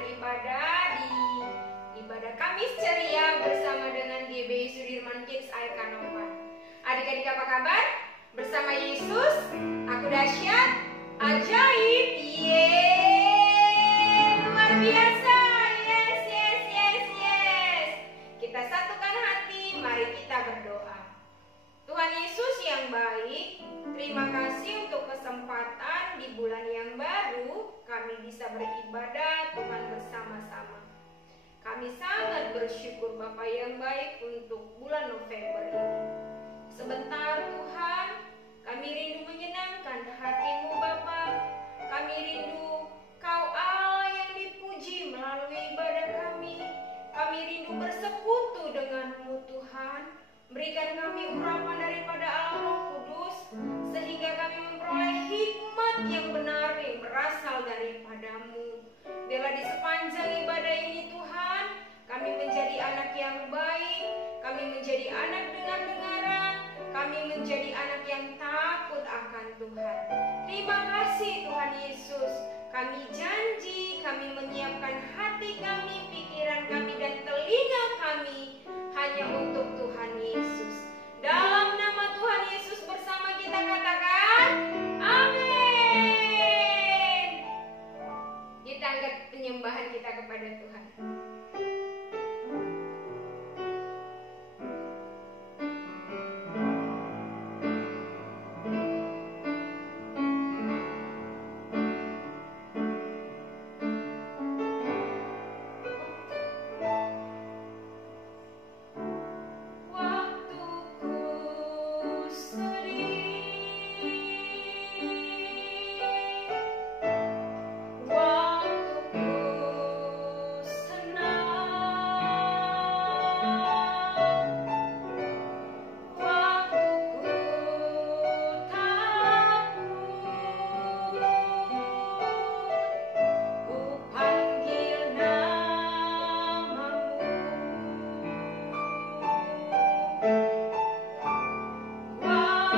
beribadah di ibadah Kamis Ceria bersama dengan GBI Sudirman Kids Air Kanoman. Adik-adik apa kabar? Bersama Yesus, aku dahsyat, ajaib, luar biasa, yes. Kita satukan hati, mari kita berdoa. Tuhan Yesus yang baik, terima kasih untuk kesempatan di bulan yang baru kami bisa beribadah Tuhan bersama-sama. Kami sangat bersyukur Bapa yang baik untuk bulan November ini. Sebentar Tuhan, kami rindu menyenangkan hati-Mu Bapa. Kami rindu Kau Allah yang dipuji melalui ibadah kami. Kami rindu bersekutu dengan-Mu Tuhan. Berikan kami urapan daripada Allah Roh Kudus, sehingga kami memperoleh hikmat yang benar yang berasal daripada-Mu. Biarlah di sepanjang ibadah ini Tuhan, kami menjadi anak yang baik, kami menjadi anak dengar-dengaran, kami menjadi anak yang takut akan Tuhan. Terima kasih Tuhan Yesus. Kami janji, kami menyiapkan hati kami, pikiran kami, dan telinga kami hanya untuk Tuhan Yesus. Dalam nama Tuhan Yesus bersama kita katakan, amin. Kita angkat penyembahan kita kepada Tuhan. Wow.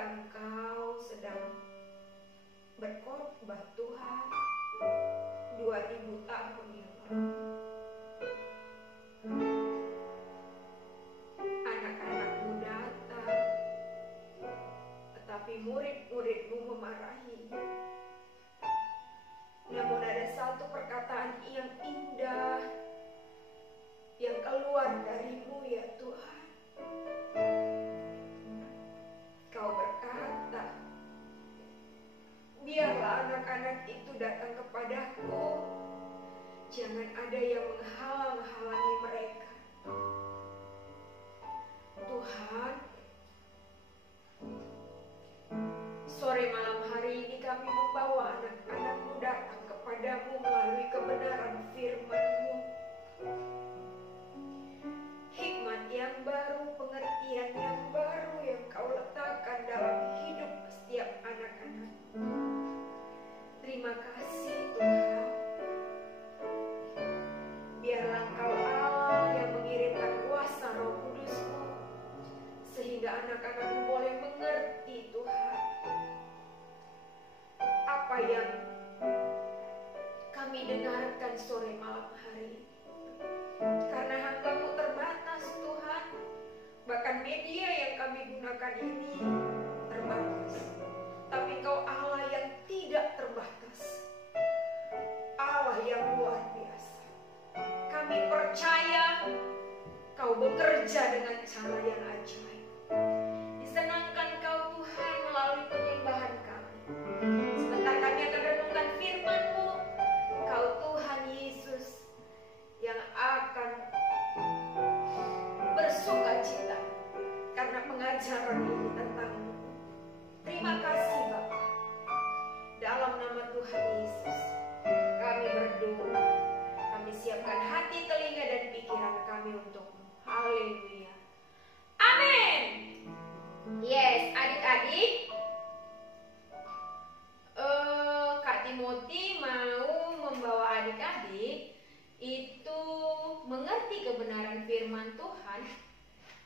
Engkau sedang berkhotbah Tuhan 2000 tahun yang lalu. Anak-anakmu datang, tetapi murid-muridmu memarahi. Namun ada satu perkataan yang indah yang keluar darimu ya Tuhan. Kau berkata, biarlah anak-anak itu datang kepadaku, jangan ada yang menghalang-halangi mereka. Tuhan, sore malam hari ini kami membawa anak-anakmu datang kepadamu melalui kebenaran firman-Mu. Hikmat yang baru, pengertian yang baru yang Kau letakkan dalam hidup setiap anak-anak. Terima kasih Tuhan. Biarlah Engkau Allah yang mengirimkan kuasa Roh Kudus-Mu, sehingga anak-anakmu boleh mengerti Tuhan apa yang kami dengarkan sore malam hari ini. Karena hamba-Mu terbatas Tuhan, bahkan media yang kami gunakan ini terbatas. Tapi Engkau Allah yang tidak terbatas, Allah yang luar biasa. Kami percaya Kau bekerja dengan cara yang ajaib. Disenangkan Kau Tuhan melalui penyembahan kami. Sebentar kami akan renungkan firman-Mu, Kau Tuhan Yesus yang akan bersuka cita karena pengajaran ini tentang-Mu. Terima kasih Bapa. Dalam nama Tuhan Yesus kami berdoa. Kami siapkan hati, telinga, dan pikiran kami untuk-Mu. Haleluya. Amin. Yes, adik-adik, Kak Timothy mau membawa adik-adik itu mengerti kebenaran firman Tuhan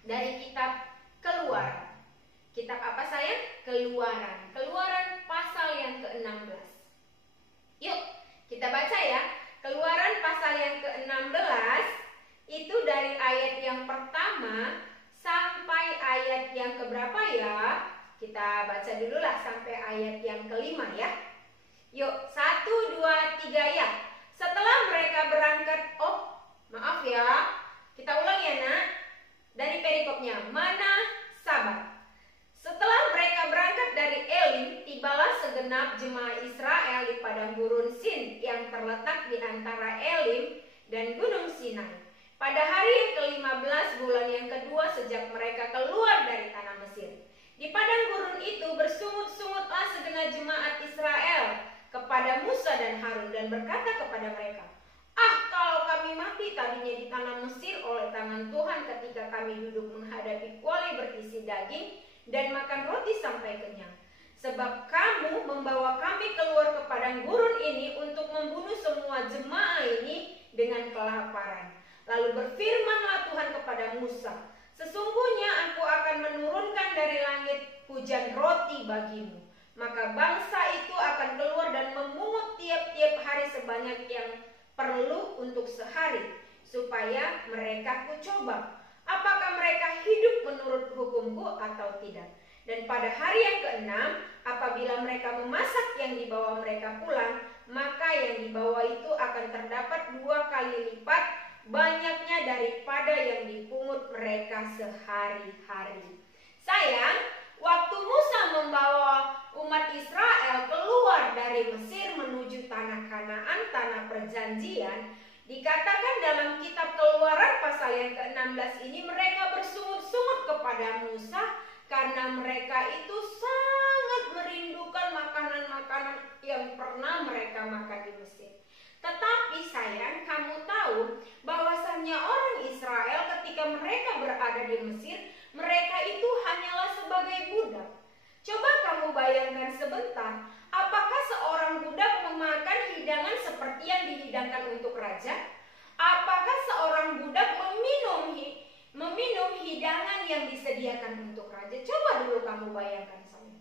dari kitab Keluaran. Kitab apa sayang? Keluaran. Keluaran pasal yang ke-16. Yuk, kita baca ya. Keluaran pasal yang ke-16 itu dari ayat yang pertama sampai ayat yang keberapa ya? Kita baca dulu lah sampai ayat yang kelima ya. Yuk, 1, 2, 3 ya. Setelah mereka berangkat, maaf ya, kita ulang ya nak. Dari perikopnya, mana sabar. Setelah mereka berangkat dari Elim, tibalah segenap jemaah Israel di padang gurun Sin yang terletak di antara Elim dan Gunung Sinai. Pada hari yang ke-15 bulan yang kedua sejak mereka keluar dari tanah Mesir. Di padang gurun itu bersungut-sungutlah segenap jemaat Israel kepada Musa dan Harun dan berkata kepada mereka, "Ah, kalau kami mati tadinya di tanah Mesir oleh tangan Tuhan ketika kami duduk menghadapi kuali berisi daging dan makan roti sampai kenyang. Sebab kamu membawa kami keluar ke padang gurun ini untuk membunuh semua jemaah ini dengan kelaparan." Lalu berfirmanlah Tuhan kepada Musa, "Sesungguhnya aku akan menurunkan dari langit hujan roti bagimu. Maka bangsa itu akan keluar dan memungut tiap-tiap hari sebanyak yang perlu untuk sehari, supaya mereka kucoba apakah mereka hidup menurut hukumku atau tidak. Dan pada hari yang keenam, apabila mereka memasak yang dibawa mereka pulang, maka yang dibawa itu akan terdapat 2 kali lipat banyaknya daripada yang dipungut mereka sehari-hari." Sayang, waktu Musa membawa umat Israel keluar dari Mesir menuju tanah Kanaan, tanah perjanjian, dikatakan dalam kitab Keluaran pasal yang ke-16 ini, mereka bersungut-sungut kepada Musa karena mereka itu sangat merindukan makanan-makanan yang pernah mereka makan di Mesir. Tetapi sayang, kamu tahu bahwasannya orang Israel ketika mereka berada di Mesir, mereka itu hanyalah sebagai budak. Coba kamu bayangkan sebentar, apakah seorang budak memakan hidangan seperti yang dihidangkan untuk raja? Apakah seorang budak meminum hidangan yang disediakan untuk raja? Coba dulu kamu bayangkan saya.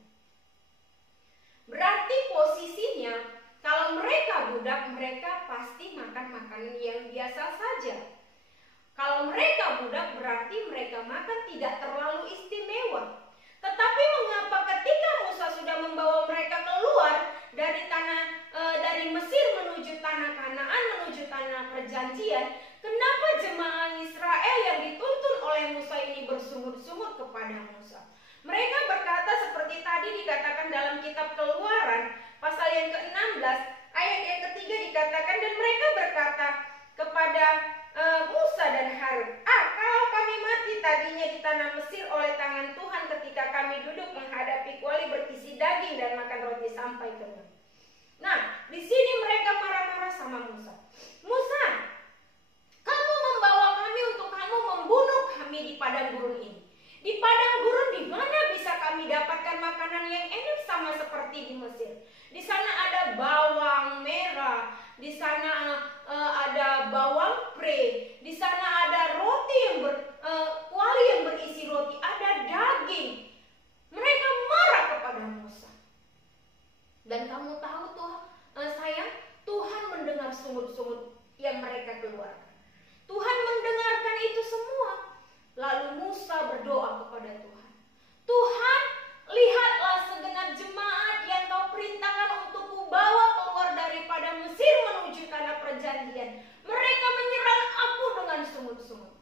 Berarti posisinya, kalau mereka budak, mereka pasti makan makanan yang biasa saja. Kalau mereka budak, berarti mereka makan tidak terlalu istimewa. Tetapi mengapa ketika Musa sudah membawa mereka keluar dari Mesir menuju tanah Kanaan, menuju tanah perjanjian, kenapa jemaah Israel yang dituntun oleh Musa ini bersungut-sungut kepada Musa? Mereka berkata seperti tadi dikatakan dalam kitab Keluaran pasal yang ke-16 ayat yang ketiga dikatakan, dan mereka berkata kepada Musa dan Harun, "Ah, kalau kami mati tadinya di tanah Mesir oleh tangan Tuhan ketika kami duduk menghadapi kuali berisi daging dan makan roti sampai kenyang." Nah, di sini mereka marah-marah sama Musa. "Musa, kamu membawa kami untuk kamu membunuh kami di padang gurun ini. Di padang gurun di mana bisa kami dapatkan makanan yang enak sama seperti di Mesir? Di sana ada bawang merah, di sana ada bawang pre, di sana ada roti kuali yang berisi roti, ada daging." Mereka marah kepada Musa. Dan kamu tahu sayang, Tuhan mendengar sungut-sungut yang mereka keluarkan. Tuhan mendengarkan itu semua. Lalu Musa berdoa kepada Tuhan, "Tuhan, lihatlah segenap jemaat yang kau perintahkan untuk kubawa keluar daripada Mesir menuju tanah perjanjian. Mereka menyerang aku dengan sungut-sungut."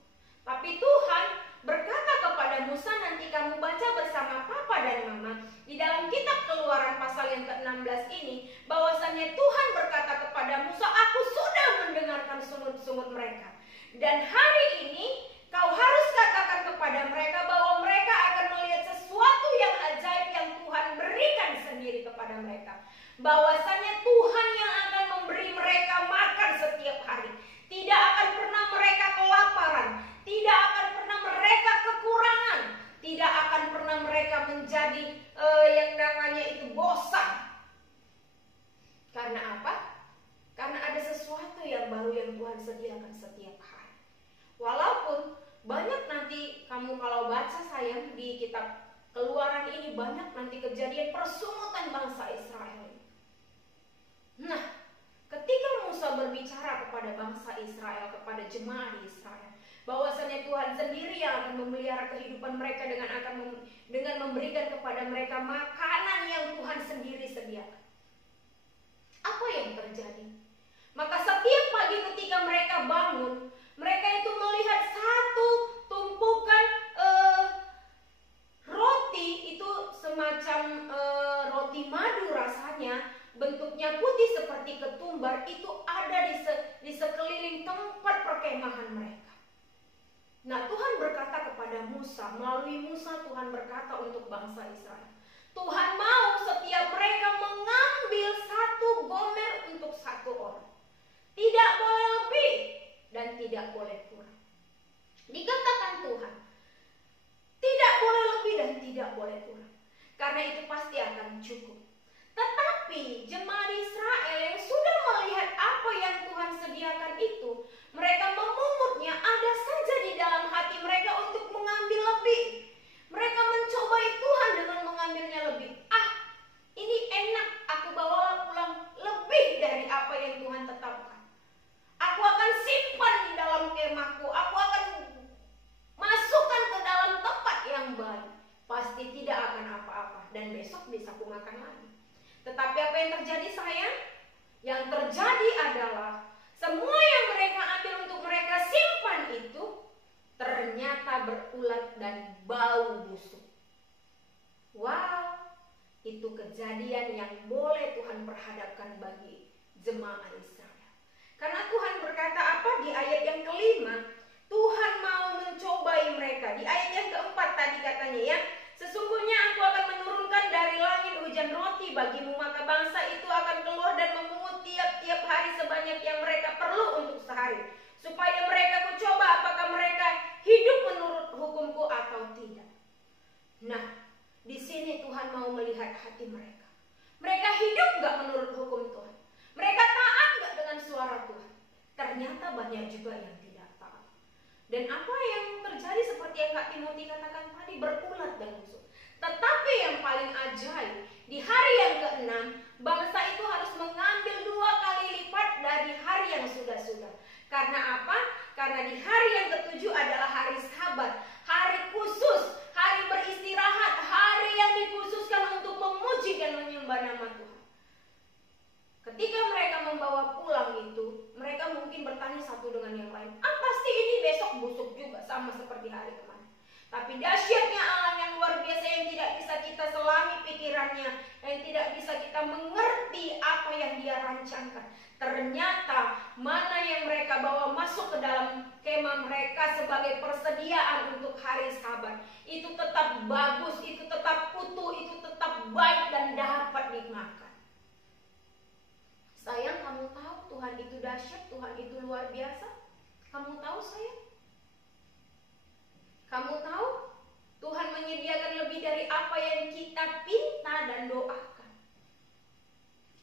Tapi Tuhan berkata kepada Musa, nanti kamu baca bersama papa dan mama di dalam kitab Keluaran pasal yang ke-16 ini, bahwasannya Tuhan berkata kepada Musa, "Aku sudah mendengarkan sungut-sungut mereka. Dan hari ini kau harus katakan kepada mereka bahwa mereka akan melihat sesuatu yang ajaib yang Tuhan berikan sendiri kepada mereka. Bahwasannya Tuhan yang akan memberi mereka makan setiap hari. Tidak akan pernah mereka kelaparan. Tidak akan pernah mereka kekurangan. Tidak akan pernah mereka menjadi yang namanya itu bosan." Karena apa? Karena ada sesuatu yang baru yang Tuhan sediakan setiap hari. Walaupun banyak nanti kamu kalau baca sayang di kitab Keluaran ini, banyak nanti kejadian persungutan bangsa Israel. Nah, ketika Musa berbicara kepada bangsa Israel, kepada jemaah di Israel, bahwasanya Tuhan sendiri yang akan memelihara kehidupan mereka dengan memberikan kepada mereka makanan yang Tuhan sendiri sediakan. Apa yang terjadi? Maka setiap pagi ketika mereka bangun, mereka itu melihat satu tumpukan roti, itu semacam roti madu rasanya, bentuknya putih seperti ketumbar, itu ada di sekeliling tempat perkemahan mereka. Nah, Tuhan berkata kepada Musa, melalui Musa Tuhan berkata untuk bangsa Israel, Tuhan mau setiap mereka mengambil satu gomer untuk satu orang. Tidak boleh lebih dan tidak boleh kurang. Dikatakan Tuhan, tidak boleh lebih dan tidak boleh kurang. Karena itu pasti akan cukup. Tetapi jemaat Israel yang sudah melihat apa yang Tuhan sediakan itu, mereka memungutnya ada saja di dalam hati mereka untuk mengambil lebih. Mereka mencobai Tuhan dengan mengambilnya lebih. Ini enak, aku bawa pulang lebih dari apa yang Tuhan tetapkan. Aku akan simpan di dalam kemahku, aku akan masukkan ke dalam tempat yang baik. Pasti tidak akan apa-apa dan besok bisa aku makan lagi. Tetapi apa yang terjadi sayang? Yang terjadi adalah semua yang mereka ambil untuk mereka simpan itu ternyata berulat dan bau busuk. Wow, itu kejadian yang boleh Tuhan perhadapkan bagi jemaat Israel. Karena Tuhan berkata apa di ayat yang kelima? Tuhan mau mencobai mereka. Di ayat yang keempat tadi katanya ya, sesungguhnya aku akan menurunkan dari langit hujan roti bagimu, maka bangsa itu akan keluar dan memungut tiap-tiap hari sebanyak yang mereka perlu untuk sehari, supaya mereka kucoba apakah mereka hidup menurut hukumku atau tidak. Nah, di sini Tuhan mau melihat hati mereka. Mereka hidup gak menurut hukum Tuhan? Mereka taat gak dengan suara Tuhan? Ternyata banyak juga yang tidak taat. Dan apa yang terjadi seperti yang Kak Timothy katakan tadi, berulat dan busuk. Tetapi yang paling ajaib, di hari yang ke-6, bangsa itu harus mengambil 2 kali lipat dari hari yang sudah-sudah. Karena apa? Karena di hari yang ke-7 adalah hari Sabat, hari khusus, hari beristirahat, hari yang dikhususkan untuk memuji dan menyembah nama Tuhan. Ketika mereka membawa pulang itu, mereka mungkin bertanya satu dengan yang lain, pasti ini besok busuk juga sama seperti hari kemarin. Tapi dahsyatnya Allah yang luar biasa yang tidak bisa kita selami pikirannya, yang tidak bisa kita mengerti apa yang Dia rancangkan. Ternyata mana yang mereka bawa masuk ke dalam kemah mereka sebagai persediaan untuk hari Sabat, itu tetap bagus, itu tetap utuh, itu tetap baik dan dapat dimakan. Sayang, kamu tahu Tuhan itu dahsyat, Tuhan itu luar biasa? Kamu tahu sayang? Kamu tahu Tuhan menyediakan lebih dari apa yang kita pinta dan doakan.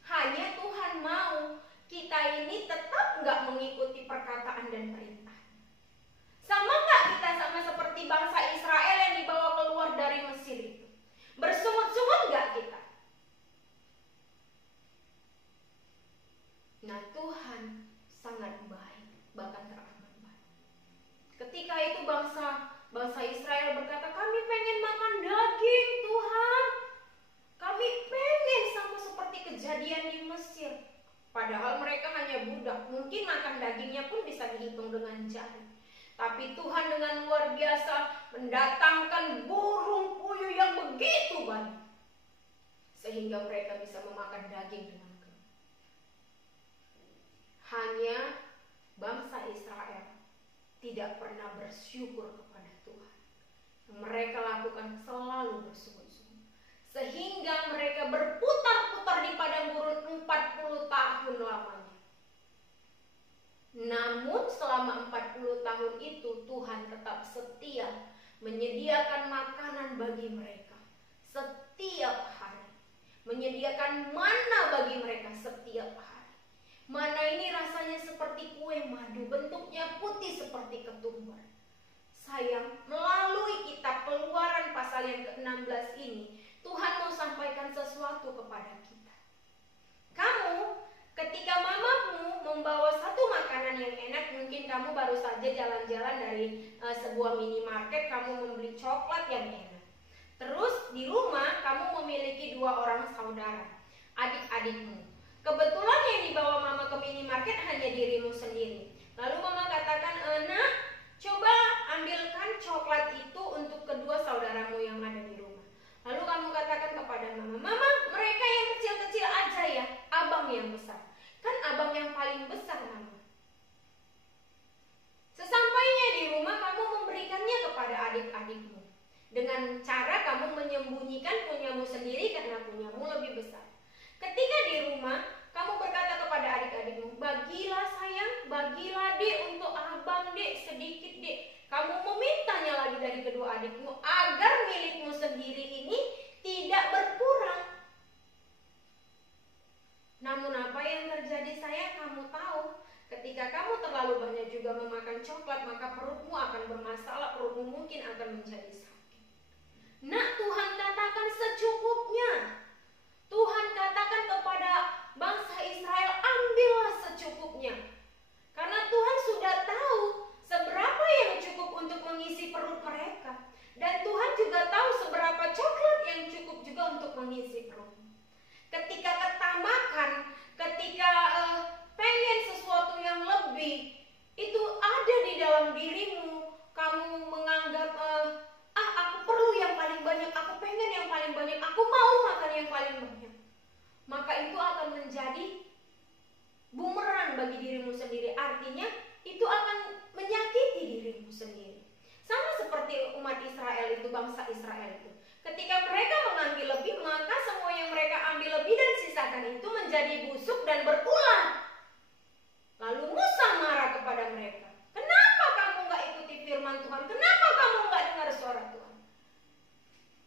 Hanya Tuhan mau kita ini tetap nggak mengikuti perkataan dan perintah. Sama nggak kita sama seperti bangsa Israel yang dibawa keluar dari Mesir itu? Bersungut-sungut nggak kita? Nah, Tuhan sangat baik, bahkan teramat baik. Ketika itu bangsa Israel berkata, kami pengen makan daging Tuhan. Kami pengen sama seperti kejadian di Mesir. Padahal mereka hanya budak, mungkin makan dagingnya pun bisa dihitung dengan jari. Tapi Tuhan dengan luar biasa mendatangkan burung puyuh yang begitu banyak, sehingga mereka bisa memakan daging dengan kenyang. Hanya bangsa Israel tidak pernah bersyukur kepada Tuhan. Mereka lakukan selalu bersungut-sungut, sehingga mereka berputar-putar di padang gurun 40 tahun lamanya. Namun selama 40 tahun itu Tuhan tetap setia menyediakan makanan bagi mereka setiap hari, menyediakan mana bagi mereka setiap hari. Mana ini rasanya seperti kue madu, bentuknya putih seperti ketumbar. Sayang, melalui kitab Keluaran pasal yang ke-16 ini, Tuhan mau sampaikan sesuatu kepada kita. Kamu, ketika mamamu membawa satu makanan yang enak, mungkin kamu baru saja jalan-jalan dari sebuah minimarket, kamu membeli coklat yang enak. Terus di rumah kamu memiliki 2 orang saudara, adik-adikmu. Kebetulan yang dibawa mama ke minimarket hanya dirimu sendiri. Lalu mama katakan, nak, coba ambilkan coklat itu untuk kedua saudaramu yang ada di rumah. Lalu kamu katakan kepada mama, mama, mereka yang kecil-kecil aja ya, abang yang besar. Kan abang yang paling besar mama. Sesampainya di rumah kamu memberi adikmu agar milikmu sendiri ini tidak berkurang. Namun apa yang terjadi sayang, kamu tahu, ketika kamu terlalu banyak juga memakan coklat, maka perutmu akan bermasalah, perutmu mungkin akan menjadi sakit. Nah, Tuhan katakan secukupnya. Tuhan katakan kepada bangsa Israel, ambillah secukupnya. Karena Tuhan sudah tahu seberapa yang cukup untuk mengisi perut mereka. Dan Tuhan juga tahu seberapa coklat yang cukup juga untuk mengisi perut. Ketika ketamakan, ketika pengen sesuatu yang lebih, itu ada di dalam dirimu. Kamu menganggap, aku perlu yang paling banyak, aku pengen yang paling banyak, aku mau makan yang paling banyak. Maka itu akan menjadi bumerang bagi dirimu sendiri. Artinya itu akan menyakiti dirimu sendiri. Sama seperti umat Israel itu, bangsa Israel itu. Ketika mereka mengambil lebih, maka semua yang mereka ambil lebih dan sisakan itu menjadi busuk dan berulang. Lalu Musa marah kepada mereka. Kenapa kamu gak ikuti firman Tuhan? Kenapa kamu gak dengar suara Tuhan?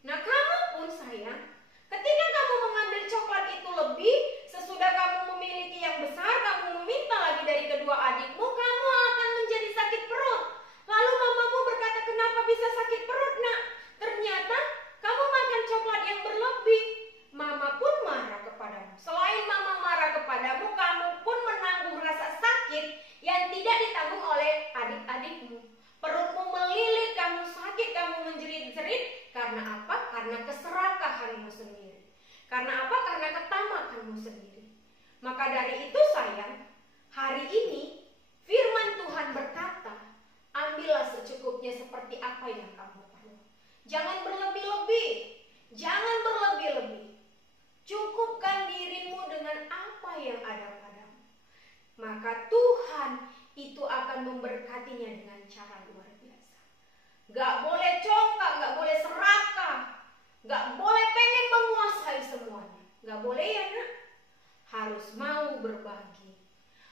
Nah, kamu pun sayang, ketika kamu mengambil coklat itu lebih, sesudah kamu memiliki yang besar, kamu meminta lagi dari kedua adikmu, kamu akan menjadi sakit perut. Lalu mamamu berkata, kenapa bisa sakit perut, nak? Ternyata kamu makan coklat yang berlebih. Mama pun marah kepadamu. Selain mama marah kepadamu, kamu pun menanggung rasa sakit yang tidak ditanggung oleh adik-adikmu. Perutmu melilit, kamu sakit, kamu menjerit-jerit. Karena apa? Karena keserakahanmu sendiri. Karena apa? Karena ketamakanmu sendiri. Maka dari itu sayang, hari ini firman Tuhan berkata, ambillah secukupnya seperti apa yang kamu perlu. Jangan berlebih-lebih. Jangan berlebih-lebih. Cukupkan dirimu dengan apa yang ada padamu. Maka Tuhan itu akan memberkatinya dengan cara luar biasa. Gak boleh congkak, gak boleh serakah, gak boleh pengen menguasai semuanya. Gak boleh ya nak. Harus mau berbagi.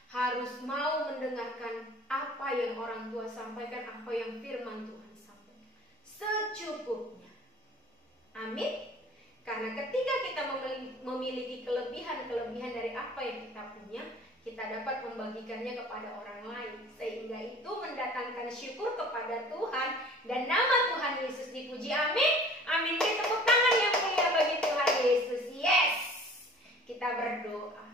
Harus mau mendengarkan apa yang orang tua sampaikan, apa yang firman Tuhan sampaikan. Secukupnya. Amin. Karena ketika kita memiliki kelebihan-kelebihan dari apa yang kita punya, kita dapat membagikannya kepada orang lain. Sehingga itu mendatangkan syukur kepada Tuhan. Dan nama Tuhan Yesus dipuji. Amin. Amin. Beri tepuk tangan yang mulia bagi Tuhan Yesus. Yes. Kita berdoa.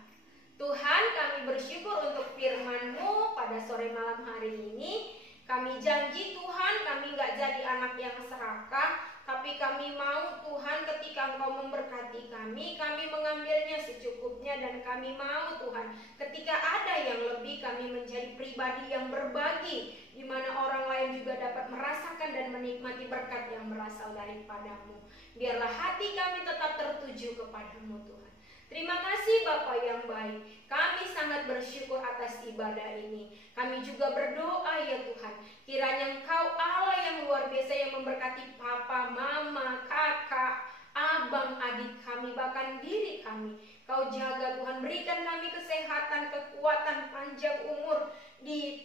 Tuhan, kami bersyukur untuk firman-Mu pada sore malam hari ini. Kami janji Tuhan, kami gak jadi anak yang serakah, tapi kami mau Tuhan ketika Engkau memberkati kami mengambilnya secukupnya. Dan kami mau Tuhan, ketika ada yang lebih, kami menjadi pribadi yang berbagi, di mana orang lain juga dapat merasakan dan menikmati berkat yang berasal daripada-Mu. Biarlah hati kami tetap tertuju kepada-Mu Tuhan. Terima kasih Bapa yang baik. Kami sangat bersyukur atas ibadah ini. Kami juga berdoa ya Tuhan, kiranya Engkau Allah yang luar biasa yang memberkati papa, mama, kakak, abang, adik kami, bahkan diri kami. Kau jaga Tuhan, berikan kami kesehatan, kekuatan, panjang umur di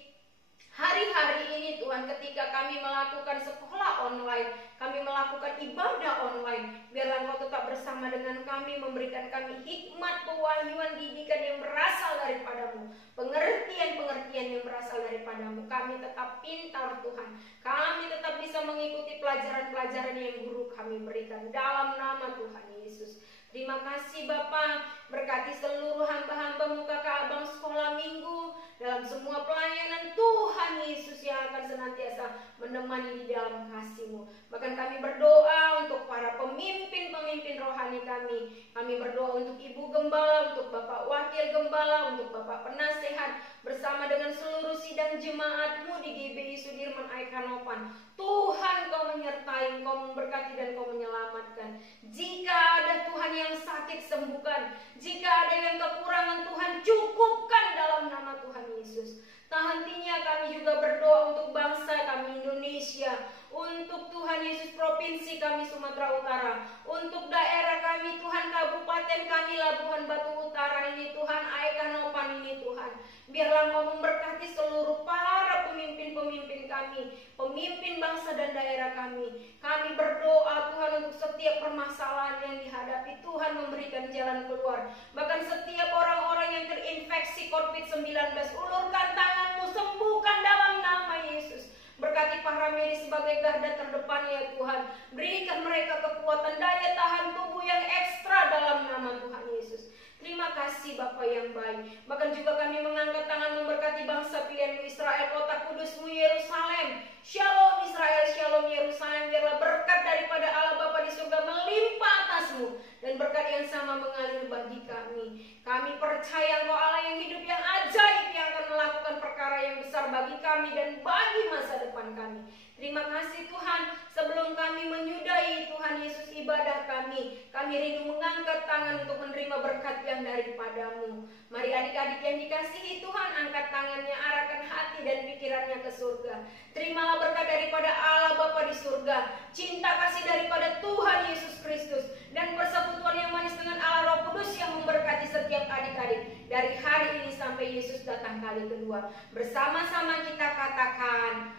hari-hari ini Tuhan. Ketika kami melakukan sekolah online, kami melakukan ibadah online, biarlah Engkau tetap bersama dengan kami, memberikan kami hikmat, pewahyuan, didikan yang berasal daripada-Mu, pengertian-pengertian yang berasal daripada-Mu. Kami tetap pintar Tuhan, kami tetap bisa mengikuti pelajaran-pelajaran yang guru kami berikan dalam nama Tuhan Yesus. Terima kasih Bapa, berkati seluruh hamba-hamba-Mu, kakak abang sekolah minggu, dalam semua pelayanan Tuhan Yesus yang akan senantiasa menemani di dalam kasih-Mu. Bahkan kami berdoa untuk para pemimpin-pemimpin rohani kami. Kami berdoa untuk Ibu Gembala, untuk Bapak Wakil Gembala, untuk Bapak Penasehat, bersama dengan seluruh sidang jemaat-Mu di GBI Sudirman Aikanopan. Tuhan Kau menyertai, Kau memberkati dan Kau menyelamatkan. Jika ada Tuhan yang sakit, sembuhkan. Jika ada yang kekurangan, Tuhan cukupkan dalam nama Tuhan Yesus. Tak hentinya kami juga berdoa untuk bangsa kami Indonesia, untuk Tuhan Yesus provinsi kami Sumatera Utara, untuk daerah kami Tuhan, kabupaten kami Labuhan Batu Utara ini Tuhan, Aikanopan ini Tuhan. Biarlah Engkau memberkati seluruh para pemimpin-pemimpin kami, pemimpin bangsa dan daerah kami. Kami berdoa Tuhan untuk setiap permasalahan yang dihadapi, Tuhan memberikan jalan keluar. Bahkan setiap orang-orang yang terinfeksi COVID-19, ulurkan tangan-Mu, sembuhkan dalam nama Yesus. Berkati para medis sebagai garda terdepan ya Tuhan. Berikan mereka kekuatan daya tahan tubuh yang ekstra dalam nama Tuhan Yesus. Terima kasih Bapa yang baik. Bahkan juga kami mengangkat tangan memberkati bangsa pilihan-Mu Israel, kota kudus-Mu Yerusalem. Shalom Israel, shalom Yerusalem. Biarlah berkat daripada Allah Bapa di surga melimpah atas-Mu, dan berkat yang sama mengalir bagi kami. Kami percaya Engkau Allah yang hidup, yang ajaib, yang akan melakukan perkara yang besar bagi kami dan bagi masa depan kami. Terima kasih Tuhan. Sebelum kami menyudahi Tuhan Yesus ibadah kami rindu mengangkat tangan untuk menerima berkat yang daripada-Mu. Mari adik-adik yang dikasihi Tuhan, angkat tangannya, arahkan hati dan pikirannya ke surga. Terimalah berkat daripada Allah Bapa di surga, cinta kasih daripada Tuhan Yesus Kristus, dan persekutuan yang manis dengan Allah Roh Kudus yang memberkati setiap adik-adik dari hari ini sampai Yesus datang kali kedua. Bersama-sama kita katakan